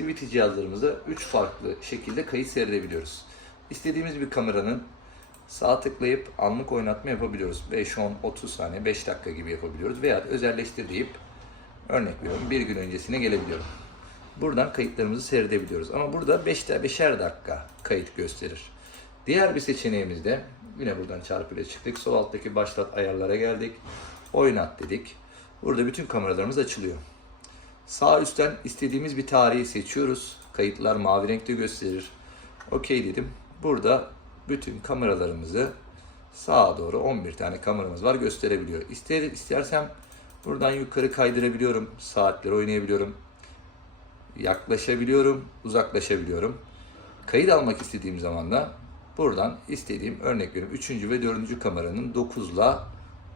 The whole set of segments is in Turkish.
Twitch cihazlarımızda 3 farklı şekilde kayıt seyredebiliyoruz. İstediğimiz bir kameranın sağ tıklayıp anlık oynatma yapabiliyoruz. 5, 10, 30 saniye, 5 dakika gibi yapabiliyoruz. Veya özelleştir örnek veriyorum bir gün öncesine gelebiliyorum. Buradan kayıtlarımızı seyredebiliyoruz. Ama burada 5 5'er dakika kayıt gösterir. Diğer bir seçeneğimizde yine buradan çarpıyla çıktık. Sol alttaki başlat ayarlara geldik. Oynat dedik. Burada bütün kameralarımız açılıyor. Sağ üstten istediğimiz bir tarihi seçiyoruz. Kayıtlar mavi renkte gösterir. Okey dedim. Burada bütün kameralarımızı sağa doğru 11 tane kameramız var gösterebiliyor. İster, istersem buradan yukarı kaydırabiliyorum. Saatleri oynayabiliyorum. Yaklaşabiliyorum, uzaklaşabiliyorum. Kayıt almak istediğim zaman da buradan istediğim örnek veriyorum 3. ve 4. kameranın 9 ile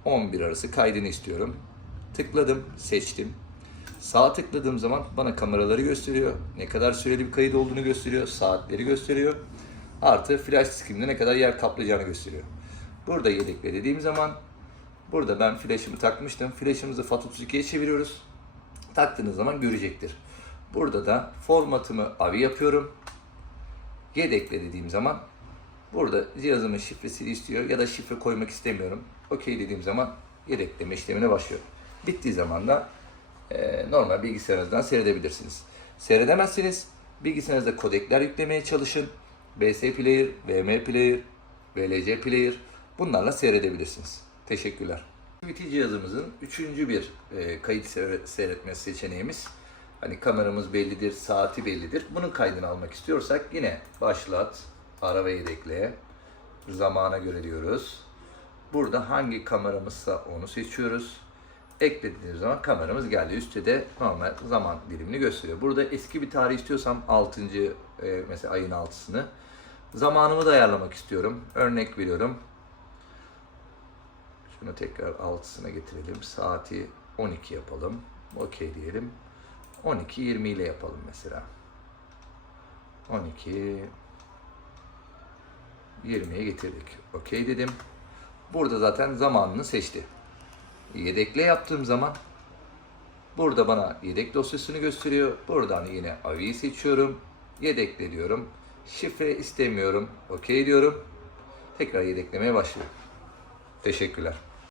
11 arası kaydını istiyorum. Tıkladım, seçtim. Sağa tıkladığım zaman bana kameraları gösteriyor. Ne kadar süreli bir kayıt olduğunu gösteriyor. Saatleri gösteriyor. Artı flash diskimde ne kadar yer kaplayacağını gösteriyor. Burada yedekle dediğim zaman burada ben flash'ımı takmıştım. Flash'ımızı FAT32'ye çeviriyoruz. Taktığınız zaman görecektir. Burada da formatımı AVI yapıyorum. Yedekle dediğim zaman burada cihazımın şifresini istiyor ya da şifre koymak istemiyorum. Okey dediğim zaman yedekleme işlemine başlıyorum. Bittiği zaman da e, normal bilgisayarınızdan seyredebilirsiniz. Seyredemezsiniz. Bilgisayarınızda kodekler yüklemeye çalışın. BS Player, VM Player, VLC Player bunlarla seyredebilirsiniz. Teşekkürler. Twitch cihazımızın üçüncü bir e, kayıt seyre- seyretme seçeneğimiz. Hani kameramız bellidir, saati bellidir. Bunun kaydını almak istiyorsak yine başlat, ara ve yedekle, zamana göre diyoruz. Burada hangi kameramızsa onu seçiyoruz. Eklediğimiz zaman kameramız geldi. Üstte de normal zaman dilimini gösteriyor. Burada eski bir tarih istiyorsam 6. e, mesela ayın 6'sını. Zamanımı da ayarlamak istiyorum. Örnek veriyorum. Şunu tekrar 6'sına getirelim. Saati 12 yapalım. Okey diyelim. 12.20 ile yapalım mesela. 12 20'ye getirdik. Okey dedim. Burada zaten zamanını seçti. Yedekle yaptığım zaman burada bana yedek dosyasını gösteriyor. Buradan yine AVI'yi seçiyorum. Yedekle diyorum. Şifre istemiyorum. Okey diyorum. Tekrar yedeklemeye başlıyorum. Teşekkürler.